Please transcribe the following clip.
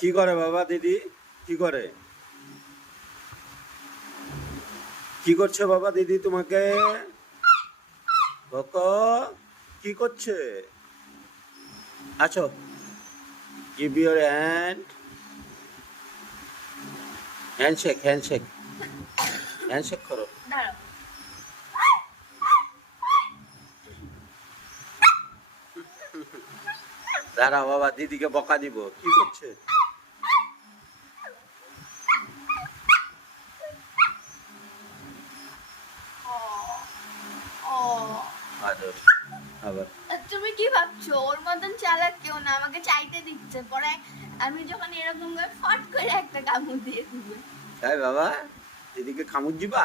কি করে বাবা দিদি? কি করে? কি করছে বাবা দিদি তোমাকে? কোকো কি করছে? আছো, give your hand. Handshake handshake handshake করো। দাঁড়াও। দাঁড়াও বাবা, দিদিকে বকা দিব। কি করছে? ও আদর আবার তুমি কি ভাবছো ওর মতন চালাক কেউ না, আমাকে চাইতে দিচ্ছে, পরে আমি যখন এরকম করে ফট করে একটা কামড় দিয়ে দিবে। তাই বাবা, দিদিকে খামুক দিবা?